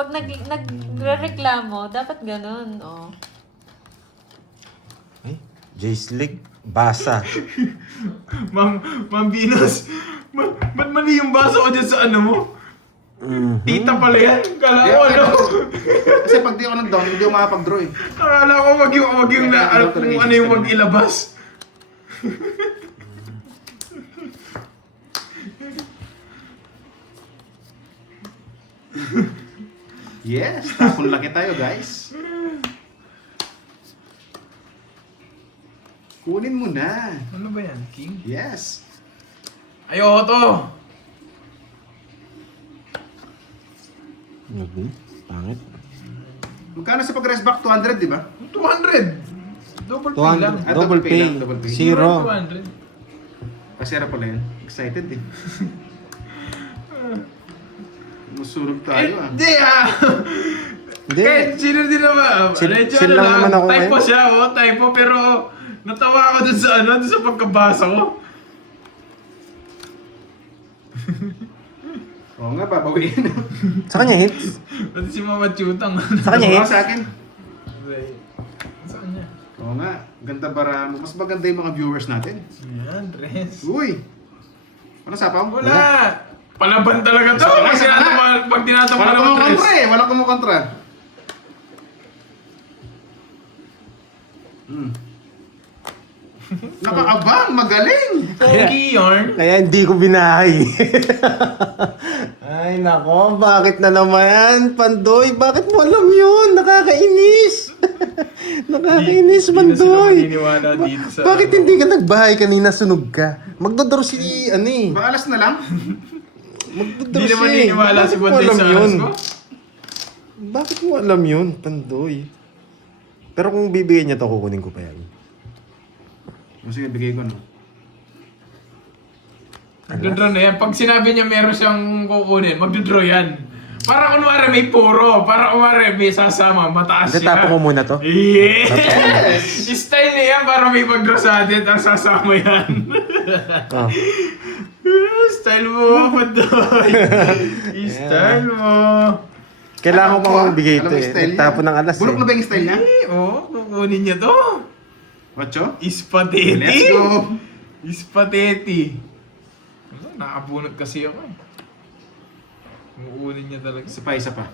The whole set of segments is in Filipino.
Pag nagre-reklamo, dapat ganun. Oh. Ay, J-Slick, basa. Ma'am Venus, ba't mali yung baso ko dyan sa ano mo? Tita pala yan. Kala ko ano. Kasi pag di ako nag-down, hindi ako makapag-draw eh. Akala ko wag yung na, kung ano yung wag ilabas. Yes, tapon laki tayo guys. Kunin mo na. Ano ba yan, King? Yes. Ayoko to. Pangit. Magkano sa pag-rest back? 200, di ba? 200. Double pay lang. Ah, Double pay. lang, double pay. Zero. 200. Pasera pala yun. Excited eh. Musurog tayo ah. Hindi ah. Hindi. Kahit sino din naman. Medyo Chill lang naman ako typo ngayon. siya, typo. Pero natawa ako dun sa dun sa pagkabasa ko. Oo nga, babawiin. Sa kanya hits. Pati si Mama Chutang. Sa kanya Oo, hits. sa akin. Sa kanya. Oo nga, ganda bara mo. Mas maganda yung mga viewers natin. Yan, dress. Uy! Ano sapaw? Wala! Palaban talaga to! Isa Pag pala. pag tinatampa Wala ng kumukontra dress. eh. Wala kumukontra. Nakakabang! Magaling! Pogi yarn. Kaya hindi ko binahay. Ay nako, bakit na naman, Pandoy? Bakit mo alam yun? Nakakainis. Nakakainis, Hindi na sila Pandoy. maniniwala dito sa... Bakit hindi ka nagbahay kanina, sunog ka? Magdodoro si, ano eh. Ba alas na lang? Magdodoro Hindi naman siya eh. naniniwala si Bakit mo Pandoy alam sa yun? alas ko. Bakit mo alam yun, Pandoy? Pero kung bibigyan niya to, kukunin ko pa yan. Sige, bigay ko no. Magdodraw na yan. Pag sinabi niya meron siyang kukunin, magdodraw yan. Para kunwari may puro, para kunwari may sasama, mataas Hindi, siya. tapo ko muna to. Yes! Style niya yan para may mag-draw sa atin, ang sasama yan. Oh. Style mo, Pandoy. Style mo. Kailangan ko pang bigay Alam ito mo eh. yung style niya? Tapo ng alas Bulok na eh. ba yung style niya? Kukunin niya to. Wacho? Spaghetti. Let's go! Spaghetti. Nakabunot kasi ako eh. Kukunin niya talaga. Isa pa.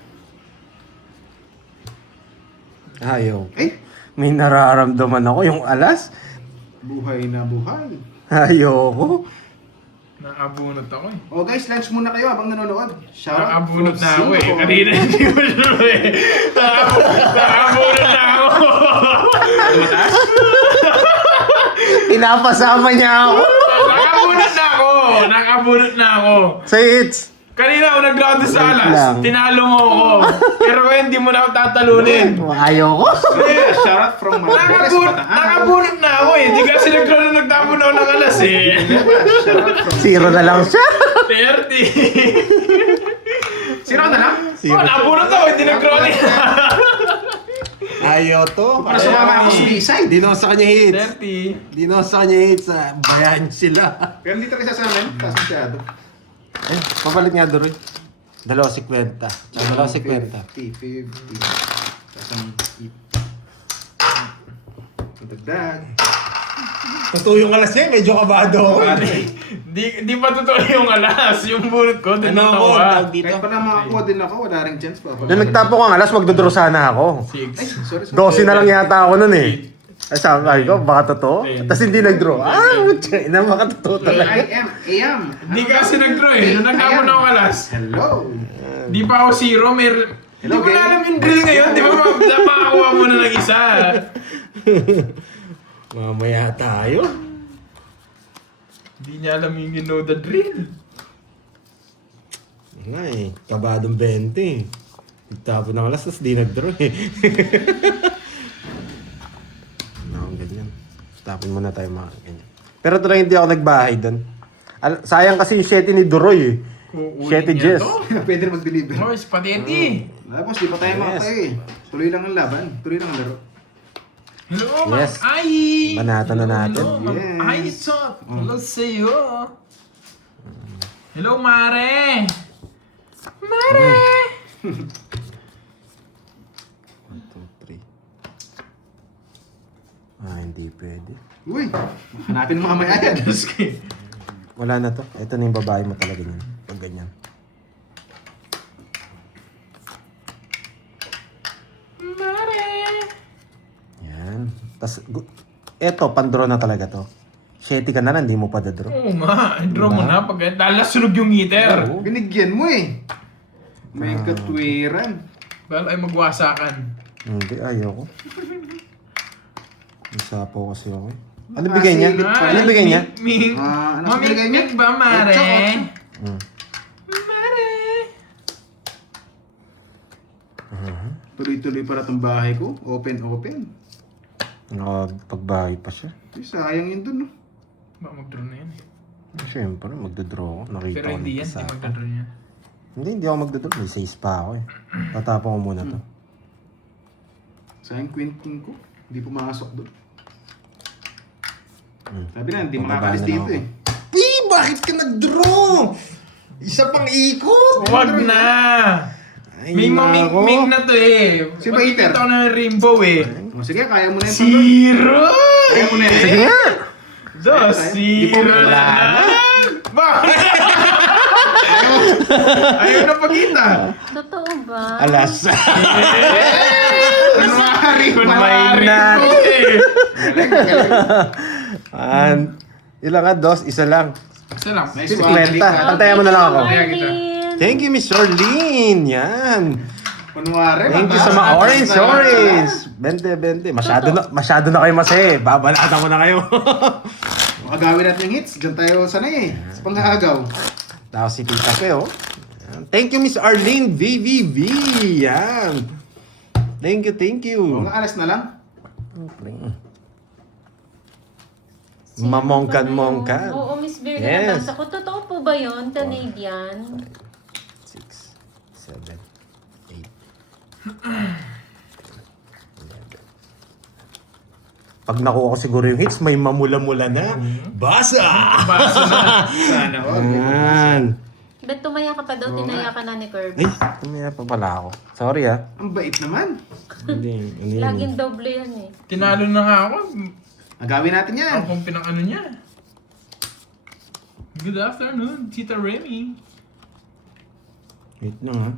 Ayaw. Eh! May nararamdaman ako yung alas. Buhay na buhay. Ayoko. Nakabunot ako eh. Oh guys, lunch muna kayo habang nanonood. Shout out Nakabunot from na ako eh. Singapore. Kanina hindi mo sure eh. Nakabunot na ako. Pinapasama niya ako. Nakabunot na ako. Nakabunot na ako. Sa hits. Kanina ako nag-round sa Wait alas. lang. Tinalo mo ako. Pero kaya hindi mo na ako tatalunin. Ayoko. Yeah, shout out from Marcores, Bataan. Nakabunot na ako eh. Hindi kasi nag-round na nagtapon ako ng alas eh. Shout out from... Zero na lang siya. 30. Sino ka na lang? Oh, nakabunot ako. Hindi nag-round eh. Ayaw to. Para sumama ako sa B-side. Di na sa kanya hits. 30. Di na sa kanya hits. Bayan sila. Pero hindi talaga sa amin. Taas masyado. Eh, papalit nga doon. 2.50. Tsaka 2.50. 50. Sasang dagdag. Totoo yung alas niya, medyo kabado ako. Di pa totoo yung alas. Yung bunot ko, din Ano ako, natawa. tawag dito? Kahit pa na makakuha din ako, wala rin chance pa. Nung nagtapo ko ang alas, magdodraw sana ako. 6. Sorry. 12 na lang yata ako nun eh. Ay, sabi ko, baka totoo. Tapos hindi nag-draw. Mutya, ina, baka totoo talaga. AM. Hindi kasi nag-draw eh. Nung nagtapon ako alas. Hello. Di pa ako zero. Di Hello, ko na gang. alam yung drill ngayon. Di ba makakuha mo na ng isa? Mamaya tayo. Hindi niya alam yung you know the drill. Nga eh, kabadong 20 eh. Nagtapo ng alas, tapos di nag-draw eh. Ano, ganyan. Tapon muna tayo mga ganyan. Pero talagang hindi ako nagbahay doon. Sayang kasi yung 7 ni Duroy eh. Kukunin 7 niya Jess. to. Pwede na mag-deliver. Oh, spaghetti. Tapos, di pa tayo Yes. makatayo eh. Tuloy lang ang laban. Tuloy lang ang laro. Hello, Ma'am Yes. Ai. Banatan na natin. Hello, Ma'am Yes. Ai. What's up? Hello sa'yo. Hello, Mare. Mare. pwede. Uy, hanapin mo mamaya yan. Wala na to. Ito na yung babae mo talaga niyan. Pag ganyan. Yan. Tapos, eto, pandraw na talaga to. 7 ka na lang, hindi mo pa dadraw. Oo nga, draw mo na pag dahil nasunog yung heater. Oo. Binigyan mo eh. May katwiran. Well, ay magwasakan. Hindi, ayoko. Isapo kasi ako eh. Ano bigay niya? Silip pa. Ano bigay niya? Ming, Ano sa binigay niya? ba, mare? Otso. Hmm. Mare. Tuloy-tuloy para tong bahay ko. Open. Nakapagbahay pa siya. Uy, sayang yun dun, no? Ba, mag-draw na yan. Siyempre, magdodraw ako. Nakita Pero ko hindi ng yan, isa. hindi mag-draw niya. Hindi ako magdodraw. May 6 pa ako eh. Tatapon ko muna to. Sayang queen king ko. Hindi pumasok doon. Sabi na, hindi Bababa makakalis na lang dito ako. eh. Eh, bakit ka nag-draw? Isa pang ikot. Huwag na! Ay, May nako. maming na to eh. Si Baiter. Pagkita ko ng rainbow eh. O sige, kaya mo na yung Zero! Kaya mo na yan. Sige nga. Dos, Di po zero wala na! Bakit? Ayaw na pagkita. Totoo ba? Alas. Kunwari, May nat. Ilan ka? 2? Isa lang. Isa lang. Nice 50. one. Antayan mo na lang ako. Kaya kita. Thank you, Miss Orlean. Yan. Kunwari, Thank you sa mga orange. 20. Masyado na kayo masaya eh. Babalatan ko na kayo. Agawin natin yung hits. Diyan tayo sanay eh. Sa pang-aagaw. Tapos si Tita Pe, oh. Yan. Thank you, Miss Arlene VVV. Yan. Thank you. Mga alas na lang. Mamongkan. Oo, Miss Bear, Yes. nabasa ko. Totoo po ba yun? Canadian? 6, 7, 8. Pag nakuha ko siguro yung hits, may mamula-mula na. Basa! Basa na. Sana wag. Yan. Ba't tumaya ka pa daw? Tinaya ka na ni Kirby. Ay, tumaya pa pala ako. Sorry ah. Ang bait naman. Hindi. Laging doble yan eh. Tinalo na nga ako. Agawin natin yan. Ang kung pinang-ano niya. Good afternoon, Tita Remy. Wait lang ha.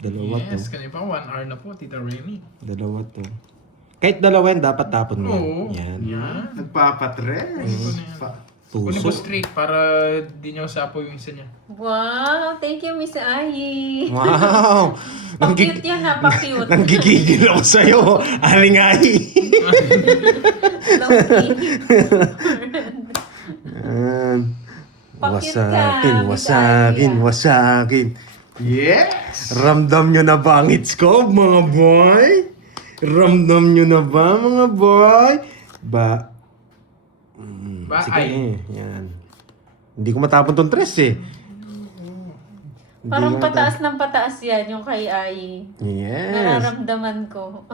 Dalawa Yes, to. kanina pa 1 hour na po, Tita Remy. Dalawa to. Kahit dalawa yan, dapat tapon mo. Oo. Yan. Yan. Nagpapatres. Kunin ko Tuso. straight para di niyo sapo yung isa niya. Wow! Thank you, Miss Ai. Wow! Pa-cute yan ha, pa-cute. Nanggigigil ako sa'yo. Aling-ahi. Yan. Pa-cute Wasakin. Yes! Ramdam nyo na ba ang hits ko, mga boy? Ramdam nyo na ba, mga boy? Ba, Sige ay. yan. Hindi ko matapon tong tres eh. Parang Hindi ko pataas ng pataas yan, yung kay Ai. Yes. Nararamdaman ko.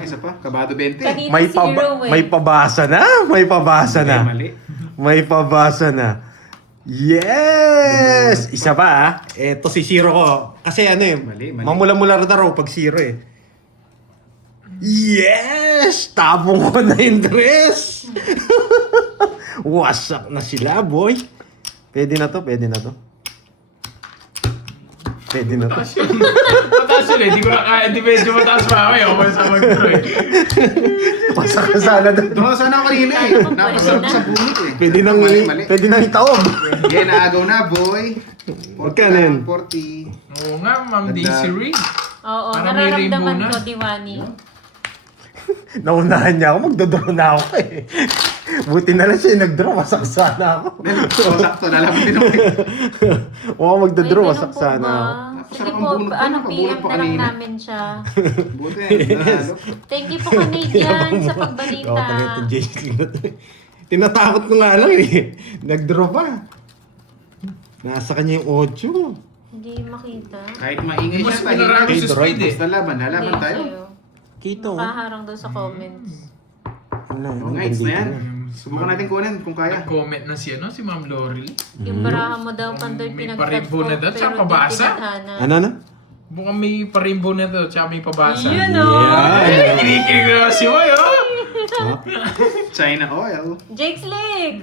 Isa pa. Kabado 20. Kanina May, zero eh. may pabasa na. Mali. May pabasa na. Yes! Isa pa ah. Eto si Zero ko. Kasi ano eh. Mali. Mamula-mula na raw pag Zero eh. Yes! Tapong ko na yung dress! Wasak na sila, boy. Pwede na to. Pwede na to. Mataas yun. Mataas yun eh. Di ko na kaya. Di medyo mataas pa ako eh. Ako sa mag-draw eh. Wasak na sana doon. Doon sana ako kanina eh. Napasarap sa bunot eh. Pwede nang, Mali. pwede nang itaob. Yan, naagaw na boy. Magkano yun? 40. Oo nga, Ma'am Daisy Ray. Oo, Parang may rainbow nararamdaman na. ko, Diwani. Naunahan niya ako. Magdodraw na ako eh. Buti na lang siya yung nagdraw. Wasak sana ako. So, sakto. Lalaman din ako eh. Oo, magdodraw. Ay, ganun Wasak po sana ba? ako. Sige Sarap ang po, bunot ano, pa, PM pabulat pa na lang kanina. namin siya. Buti. Nanalo. Thank you po, Canadian, sa Oo, pagbalita. pala ito, Jason. Tinatakot ko nga lang eh. Nagdraw pa. Nasa kanya yung 8. Hindi makita. Kahit maingay Mas siya, pinarami tahimik. sa speed eh. Basta laban. Lalaban Hindi tayo. sa'yo. Kito. Nakaharang daw sa comments. Wala, Oo nga, hits na yan. Subukan natin kunin kung kaya. Nag-comment na si Ma'am Lorely. Yung baraha mo daw, Pandoy, May pinag-flat paribo ko, na daw, pero tsaka di pabasa. tinadhana. Ano? Bukang may parimbo na to, tsaka may pabasa. Yun o! Ay, kinikilig na si Moy, oh! China oil. Jake's Lake!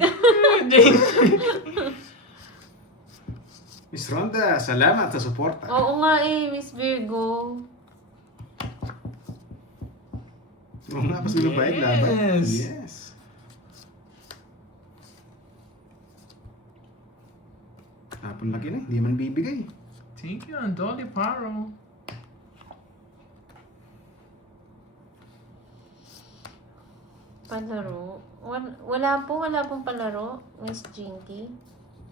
Miss Ronda, salamat sa suporta. Oo nga eh, Miss Virgo. Oo nga, mas lubayad laban. Yes. Yes. Tapon laki na, hindi man bibigay. Thank you, Dolly Paro. Palaro? Wala pong palaro, Miss Jinky.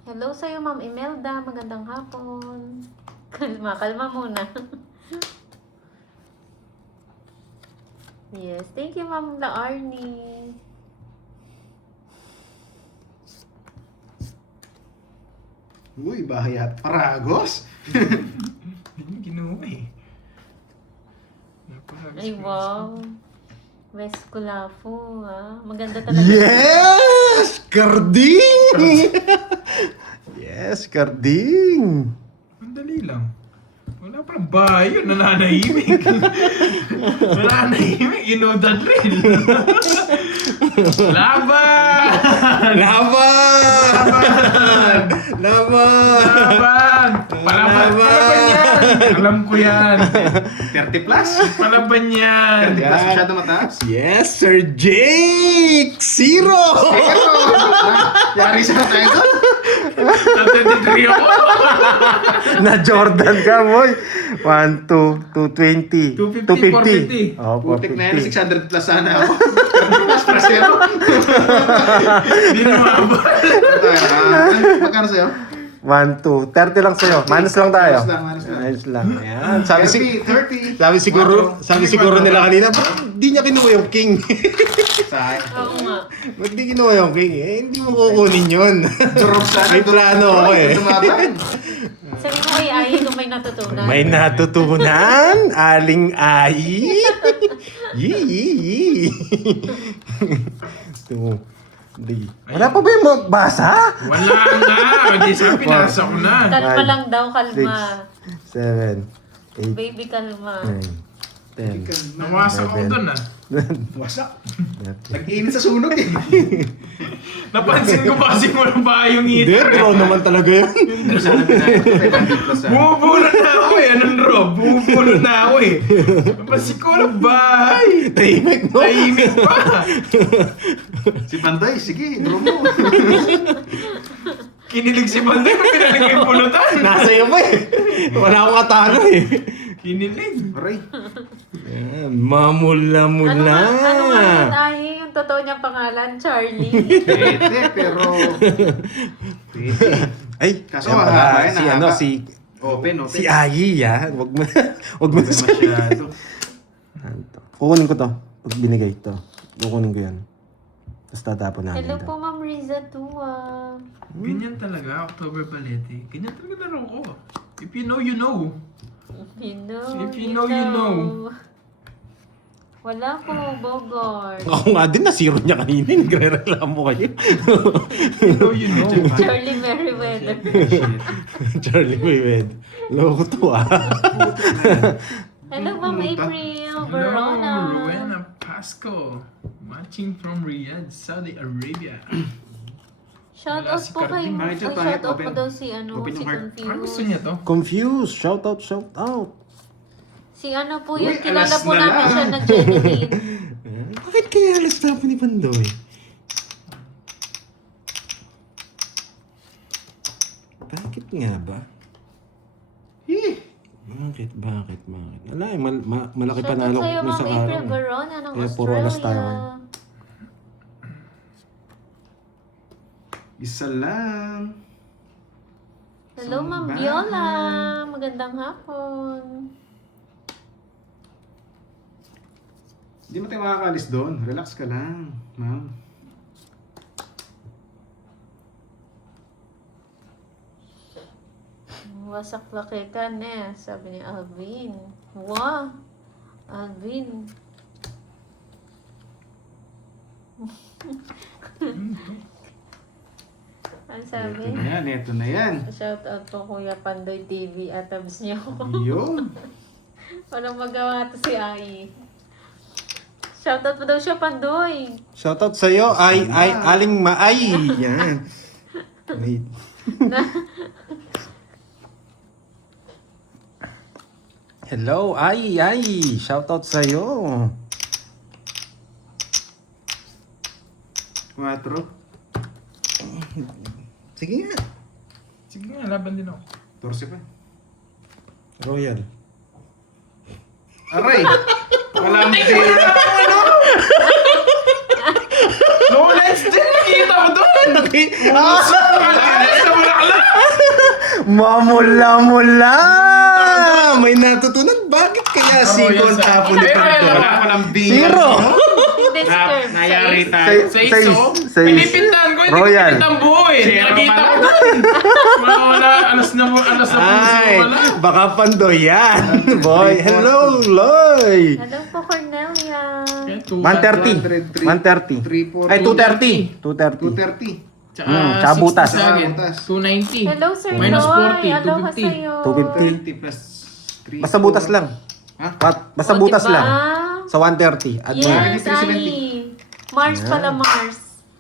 Hello sa'yo, Ma'am Imelda. Magandang hapon. Kalma muna. Yes, thank you, Ma'am La Arnie. Uy, bahay at Paragos. Hindi mo ginawa eh. Ay, wow. West Kulafo, ha? Maganda talaga. Yes! Carding! Yes, Carding! Ang dali lang. Wala parang bahay yun, nananahimik. Nananahimik, inudad rin. Laban! Laban! Laban! Palaban yan! Alam ko yan. 30 plus? Palaban yan. 30 plus masyado mataas. Yes, Sir Jake! Zero! Yari sa tayo doon. Natititri ako. Na Jordan ka, boy. 1, 2, 220. 250, 450. Oh, Putik na yan, 450. 600 plus sana ako. 30 plus plus zero. Hindi na mababa. Magkano sa'yo? 1, 2. 30 lang sa'yo. Minus lang tayo. Minus lang. Minus lang. Ayan. Sabi, 30. sabi siguro nila kanina, ba't di niya kinuha yung king? Sayang. Oo nga. Ba't di kinuha yung king? Eh, hindi mo kukunin yun. Durog sana. May plano ako eh. Dumaban. Sabi mo kay Ayi kung may natutunan. May natutunan? Aling Ayi? Yee! 2, 3. Wala pa ba yung magbasa? Wala nga. Hindi sabi, pinasa ko na. Kalma lang daw, kalma. 7, 8, Baby, kalma. 9, 10. Nawasak ako dun ah. Wasak. Nag-init sa sunog eh. Napansin ko ba kasi walang bahay yung Hindi, heater. draw naman talaga yan. Sana pinayot ko 500 plus sana. Bumubulot na ako eh. Anong Rob? Bumubulot na ako eh. Napansin ko walang bahay. Tahimik, no? Tahimik pa. Si Panday, sige, draw mo. Kinilig si Banday na pinalagay yung pulutan. Nasa iyo pa eh. Wala akong katalo eh. Kinilig. Aray. Ayan, mamula-mula. Ano nga yun, Ayi? Yung totoo niyang pangalan, Charlie. Pwede, pero... Pwede. Ay, Kaso yan pala, mahaba yan, si mahaba. ano, si Open. si Ayi ya. Wag mo Huwag masyado. Kukunin ko to. Pag binigay to. Kukunin ko yan. Tapos tatapon namin Hello to. po, Ma'am Riza Tua. Ganyan talaga, October Balete. Ganyan talaga laro ko. If you know, you know. If you know, you know. Wala po, Bogor. Ako nga din, nasiro niya kanina. Nagre-reklamo kayo. You know, you know. Charlie Merriweather. Charlie Mayweather. Loko to ah. Hello, Ma'am April. Verona. Hello, Rowena Pasco. Watching from Riyadh, Saudi Arabia. Shoutout Si po kay Carding. Bakit yung Ay, pangit? shoutout po Open. daw si ano, Open si yung heart. Ano gusto Confused. niya to? Confused. Shout out, shout out. Si ano po Uy, yun, kilala alas po na namin lang. siya na Jenny. Bakit kaya alas na po ni Pandoy? Bakit nga ba? Bakit? Wala eh, malaki Shoutout panalo sa'yo, ko sa Ma'am April araw. Verona ng Kaya puro alas tayo. Australia. Isa lang. Hello, Ma'am Sambahan. Viola. Magandang hapon. Hindi mo tayo makakalis doon. Relax ka lang, ma'am. Wasak laki ka, ne, sabi ni Alvin. Wow! Alvin. Ano sabi? Ito na yan. Shout out po Kuya Pandoy TV at tabs niyo. Yun. Walang magawa to si Ai. Shoutout mo daw siya, Pandoy. Shoutout sa'yo, Aling Maay. Yan. Wait. Hello, Ay. Shoutout sa'yo. 4. Sige nga. Sige nga, laban din ako. 14 pa. Royal. Aray! Wala mo din. Lowlands din! Nakita ko doon! Lowlands na Bulaklak! Mamula-mula! May natutunan. Bakit kaya single Royal sa- tapo ni Pero, Pandoy? Wala pa lang bingo. Zero! Hindi, Scarf. Nayari Size. tayo. Sa Seis. iso, Seis. pinipintahan ko, hindi ko Royal. pinintang buo eh. Zero Nakita pala. ko doon. Wala, alas na puso Ay, wala. baka Pandoy yan. Boy, hello, Loy! Hello po, Cornelia. 130. 130. 340. Ay, 230. 230. 230. Tsaka Tsaka butas. 60 sa akin. Butas. 290. Hello, Sir Minus Noy. 40, Aloha 250. sa'yo. 250. 30 plus 3. Basta butas lang. Ha? Basta O, butas diba? lang. Sa 130. At Yes, 370. Ai. Mars pala, Mars.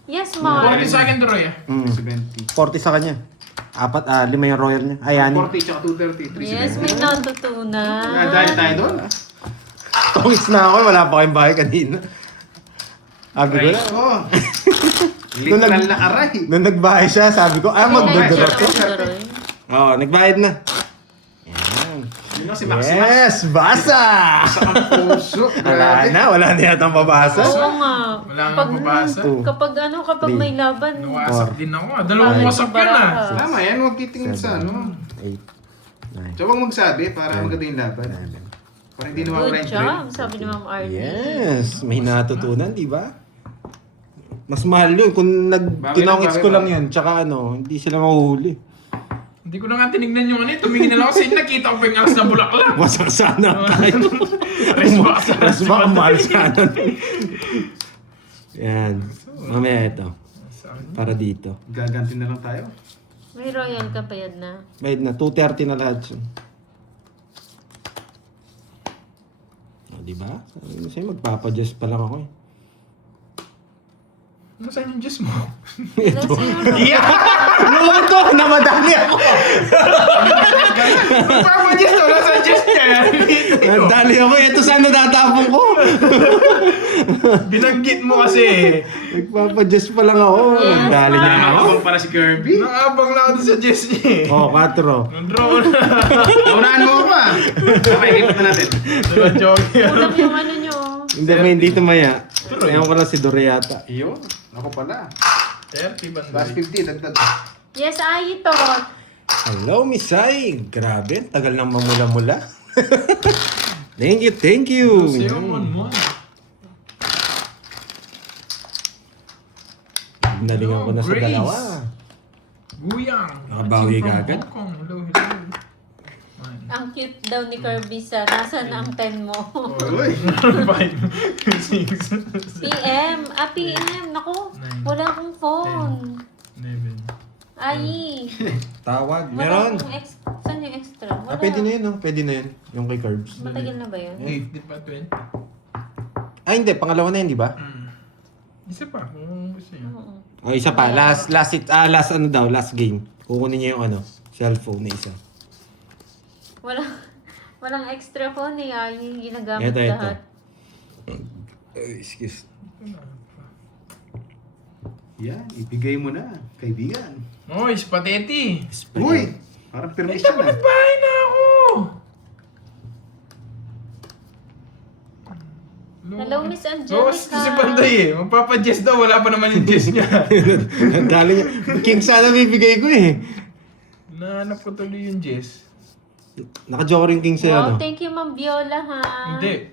Yes, Mars. 40 sa akin to, Roy. 70. 40 sa kanya. 5 yung royal niya. Ayan. 40 tsaka 230. 370. Yes, may natutunan. Dahil tayo doon. Tungis na ako. Wala pa kayong bahay kanina. Sabi ko na. Oh. Literal na aray. Nung nagbahay siya, sabi ko, magdodoro to. Magdodoro. Oo, nagbayad na. Yan. Yun lang si Maximus. Yes, basa! Sa ang puso. Wala na yatang mabasa. Oo nga. Wala nga mababasa. Kapag may laban. Nawasak din ako. Dalawang wasak yun ah. Tama yan, huwag titingin sa ano. 8, 9, Tsaka huwag magsabi para maganda yung laban. 11. Para hindi nawawala Good yung job, trend. sabi ni Ma'am Arlie. Yes, may natutunan, di ba? Mas mahal yun kung kinongits ko lang yan. Tsaka hindi sila mahuhuli. Hindi ko na nga tinignan yung ano eh. Tumingin na lang ako kasi nakita ko pa yung alas na Bulaklak. Wasak sana tayo. Mas baka mahal sana. Yan. Mamaya ito. Para dito. Gaganti na lang tayo. May royal ka payad na. Bayad na. 230 na lahat yun. O, diba? Sabi ko sa'yo, magpapadjust pa lang ako eh. Nasaan yung juice mo? Ito. Yeah! Noon ko! Namadali ako! Magpapadjust to. Nasaan juice niya? Nadali ako. Ito saan natatapon ko? Binanggit mo kasi. Nagpapadjust pa lang ako. Nadali niya ako. Nakakabang para si Kirby. Nakabang na ako dun sa juice niya eh. Oh, 4. Nag-draw na. Unahan mo pa. Okay, ikot na natin. Nag-joke yan. Kulang yung ano nyo. Hindi tumaya. Ngayon ko lang si Dore yata. Iyo, ako pala. 30 Last banday. 50, dagdag. Yes, Ai to. Hello, Miss Ai. Grabe, tagal nang mamula-mula. Thank you. Sayo mo. Nalingan ko na sa Grace. dalawa. Guyang. Nakabawi Watching ka from agad? Hong Kong. Hello. Ang cute daw ni Kirby sa nasaan ang pen mo. Uy. 5, 6, PM. PM. Naku, wala akong phone. 11. Ai. Tawag. Wala Meron. akong saan yung extra? Wala. Pwede na yun, no? Pwede na yun. Yung kay Curbs. Matagal na ba yun? 8, di ba 20? Ay, hindi. Pangalawa na yun, di ba? Isa pa. Kung gusto yun. Oo. O, isa pa. Last game. Kukunin niya yung cellphone na isa. Walang extra phone eh. Ai, ginagamit Ito. lahat. Excuse. Yan, ibigay mo na, kaibigan. Oy, spaghetti. Uy, parang permission na. Bahay na ako. Hello, Miss Angelica. Lost si Panday eh. Magpapadjust daw. Wala pa naman yung jess niya. Ang dali niya. King sana bibigay ko eh. Nahanap ko tuloy yung jess. Naka-joker yung King sa'yo, Wow, no? thank you, Ma'am Viola, ha? Hindi.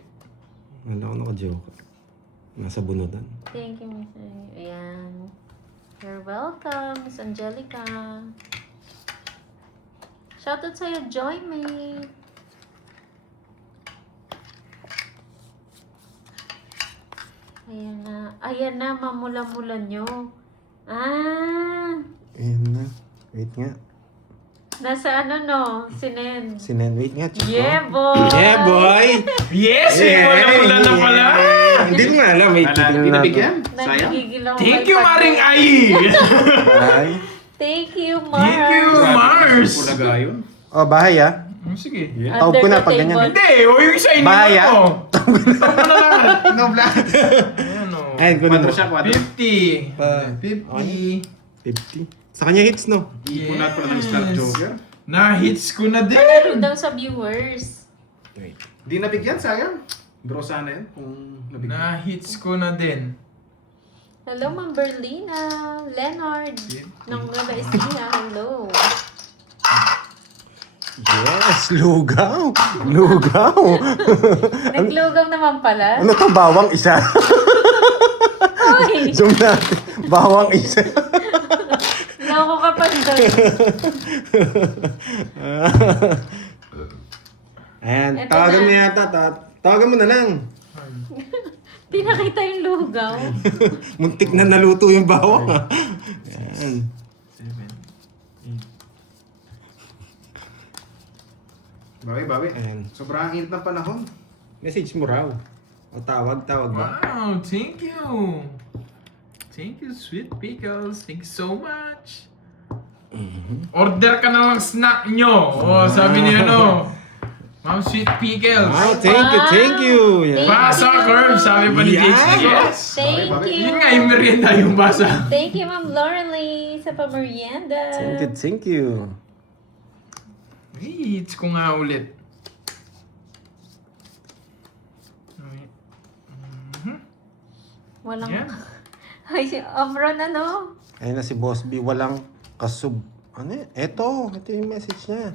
Wala ko naka-joker. Nasa bunutan. Thank you, Miss. Ayan. You're welcome, Miss Angelica. Shoutout sa'yo, Joymate. Ayan na, mamula-mula nyo. Ayun na. Wait nga. Nasa Sinen. Wait nga. check ko. Yeah, boy! Yeah, boy! Yes! Wala na pala. Hindi ko nga alam. May Wala, titingnan hindi natin. nabigyan. Sayang. Nagigigil ako. Thank kay you, Pag- Maring Ai! Ay. Thank you, Mars. Thank you, Mars! Pulaga yun. Oh, bahay ah. Sige. Yeah. Tawag ko na Under the pag ganyan. table. Hindi, o yung isa inyo Bahay, ah? mo. Tawag mo na lahat. No, black. Ayan o. Ayun, kunin mo. 4 siya, 4. 50. Pa- 50. 50. Sa kanya hits, no? Ipunat pa ng Star Joker. Na-hits ko na din. Meron daw sa viewers. Wait. Di nabigyan, sayang. Draw sana yun kung nabigyan. Na-hits ko na din. Hello, Ma'am Berlina. Leonard. Ng Nueva Ecija. Hello. Yes, lugaw. Lugaw. Naglugaw naman pala. Ano to, bawang isa? Uy! Zoom natin. Bawang isa. Loko ka pa doon. Ayan, Eto tawagan na. mo yata. Tawagan mo na lang. Pinakita yung lugaw. Muntik na naluto yung bawang. ah. Ayan. 7, 8. Bawi. Ayan. Sobrang init ng panahon. Message mo raw. O tawag ba? Wow, thank you. Thank you, Sweet Pickles. Thank you so much. Order ka na lang snack nyo. Oh, sabi ni ano. Ma'am Sweet Pickles. Wow, thank you. Yan. Basa curve, sabi pa ni Yan. JC. Yes. Thank Yun you. nga, yung merienda yung basa. Thank you, Ma'am Laurelie, sa pamerienda. Thank you. Hits ko nga ulit. Walang... Yan. Ay, si Omron ano? Ayun na si Boss B, walang kasub... Ano yun? Ito yung message niya.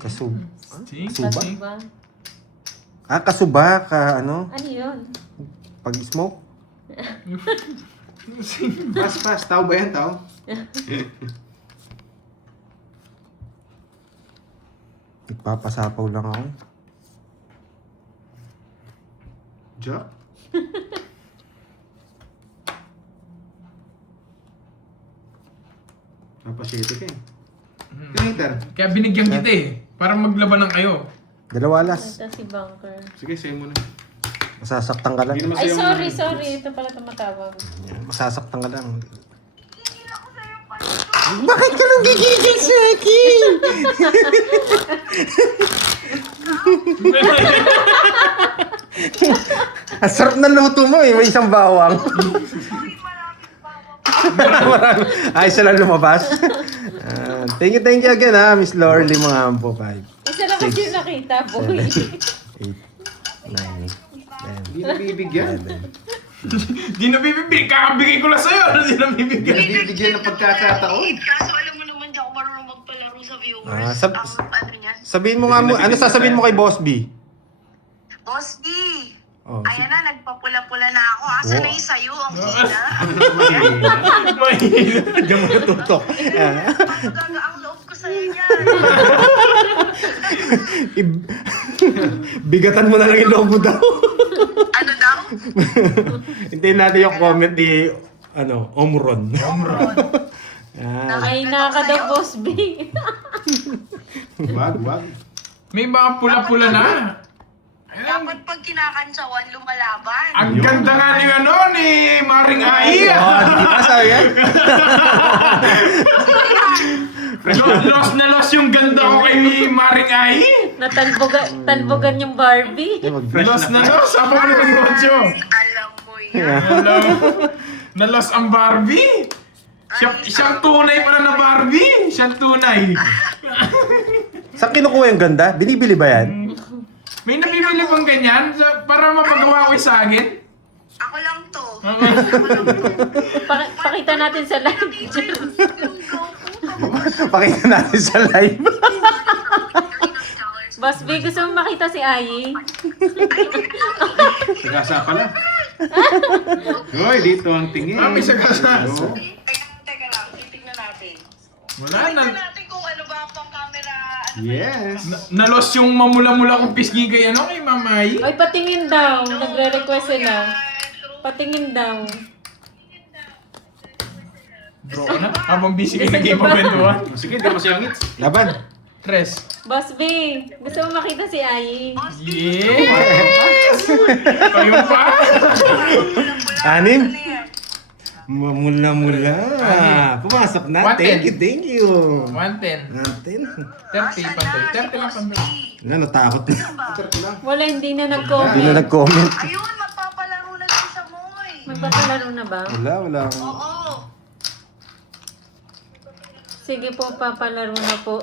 Kasub... Thank Suba? you. Ba? Kasuba ka, ano? Ano yun? Pag-smoke? Pas. Tao ba yan, tao? Nagpapasapaw lang ako. Jack? Napasete ka eh. Later. Kaya binigyan kita eh. Para maglabanan kayo. Dalawa alas. Ito si Bunker. Sige, sa'yo muna. Masasaktan ka lang. Hindi naman Ay, sa'yo sorry. Ito pala tumatawag. Yan, masasaktan ka lang. Bakit ka lang gigigil sa akin? Ang sarap na luto mo eh. May isang bawang. Marami. Ay, siya lang lumabas. Thank you again ha, Miss Lorly mga ampo. 5, Isa lang kasi yung nakita, boy. 8, 9, 10, Hindi nabibigyan. 11. Di nabibigay. Kakabigay ko lang sa'yo. Di nabibigay. Nabibigyan ng pagkakataon. Kaso alam mo naman di ako marunong magpalaro sa viewers. Ah, Ang ano niya. Sabihin mo nga mo, ano sasabihin mo kay Boss B? Boss D, Oh, ayan na, nagpapula-pula na ako. Asa na yung sayo? Ang hina. Mahina. Diyan mo natutok. Pagkaga ang loob ko sa'yo niyan. Bigatan mo na lang yung loob mo daw. Ano daw? Hintayin natin yung comment ni Omron. Ah, Ay, naka daw, Boss B. Wag. May mga pula-pula na. Dapat pag kinakantsawan, lumalaban. Ang ganda nga ni Maring Ai. di ba sabi yan? Lost yung ganda ko kay Maring Ai. Talbogan yung Barbie. Lost. Apa mo na yung Ocho? Alam mo yan. Alam. Na-lost ang Barbie. Siyang tunay pala na Barbie. Siyang tunay. Saan kinukuha yung ganda? Binibili ba yan? May nabibili bang ganyan para mapagawa ko sa akin? Ako lang to. Pakita natin sa live. Pakita natin sa live. Boss B, gusto mo makita si Ayi? Sagasa pala. Hoy, dito ang tingin. May sagasa. Oo. Teka lang, titignan natin. Wala na. Tingnan natin kung ano ba pang camera. Yes. Na-lost yung mamula-mula kong pisngi kay kay Mamay. Ay, patingin daw. Nagre-request sila. Patingin daw. Bro na. Habang busy kayo nag-game of kwentuhan. Sige, hindi mo siyang hits. Laban. Tres. Boss B, gusto mo makita si Ayi? Yes! Kayo pa? Anim? Mula-mula. Pumasok na. 110. Thank you. 110. Natin. 30 pantoy. 30 lang pantoy. Wala, natakot na. Wala, hindi na Hindi nag-comment. na nag-comment. Ayun, magpapalaro na din sa Moy. Magpapalaro na ba? Wala. Oo. Sige po, papalaro na po.